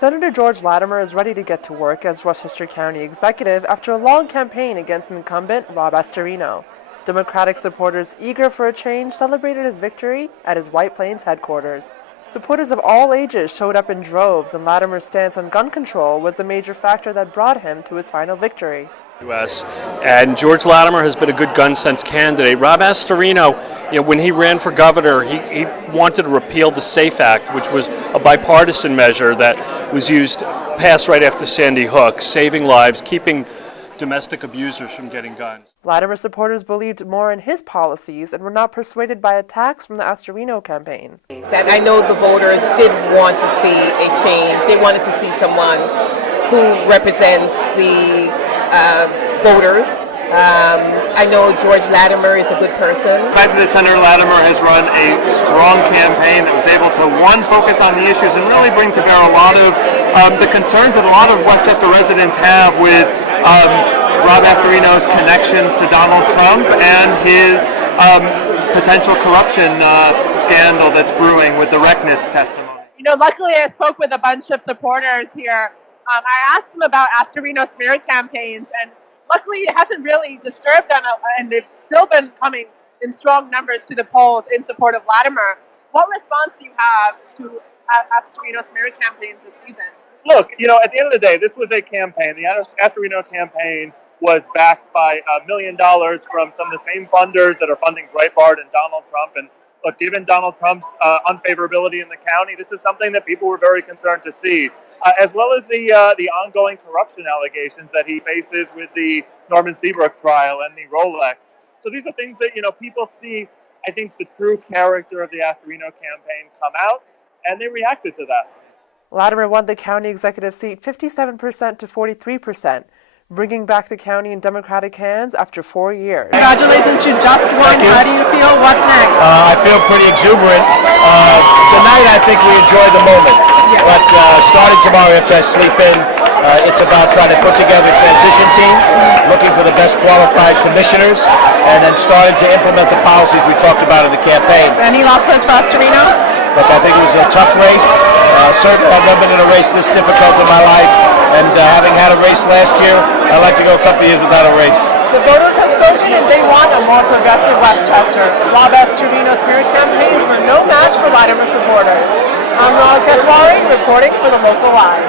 Senator George Latimer is ready to get to work as Westchester County Executive after a long campaign against incumbent Rob Astorino. Democratic supporters eager for a change celebrated his victory at his White Plains headquarters. Supporters of all ages showed up in droves, and Latimer's stance on gun control was the major factor that brought him to his final victory. And George Latimer has been a good gun sense candidate. Rob Astorino, when he ran for governor, he wanted to repeal the SAFE Act, which was a bipartisan measure that was passed right after Sandy Hook, saving lives, keeping domestic abusers from getting guns. Latimer supporters believed more in his policies and were not persuaded by attacks from the Astorino campaign. That I know the voters did want to see a change. They wanted to see someone who represents the voters. I know George Latimer is a good person. The fact that Senator Latimer has run a strong campaign that was able to, one, focus on the issues and really bring to bear a lot of the concerns that a lot of Westchester residents have with Rob Astorino's connections to Donald Trump and his potential corruption scandal that's brewing with the Recknitz testimony. Luckily I spoke with a bunch of supporters here. I asked them about Astorino's smear campaigns, and luckily it hasn't really disturbed them, and they've still been coming in strong numbers to the polls in support of Latimer. What response do you have to Astorino's smear campaigns this season? Look, at the end of the day, this was a campaign. The Astorino campaign was backed by $1 million from some of the same funders that are funding Breitbart and Donald Trump. And look, given Donald Trump's unfavorability in the county, this is something that people were very concerned to see, as well as the ongoing corruption allegations that he faces with the Norman Seabrook trial and the Rolex. So these are things that, people see, I think, the true character of the Astorino campaign come out, and they reacted to that. Latimer won the county executive seat 57% to 43%, bringing back the county in Democratic hands after 4 years. Congratulations, you just won. How do you feel? What's next? I feel pretty exuberant. Tonight I think we enjoy the moment, but starting tomorrow after I sleep in, it's about trying to put together a transition team, looking for the best qualified commissioners, and then starting to implement the policies we talked about in the campaign. Any last words for Astorino? Look, I think it was a tough race. Certainly I've never been in a race this difficult in my life, and having had a race last year, I'd like to go a couple of years without a race. The voters have spoken and they want a more progressive Westchester. Rob Astorino's smear campaigns were no match for Latimer supporters. I'm Ron Ketwari reporting for the Local Live.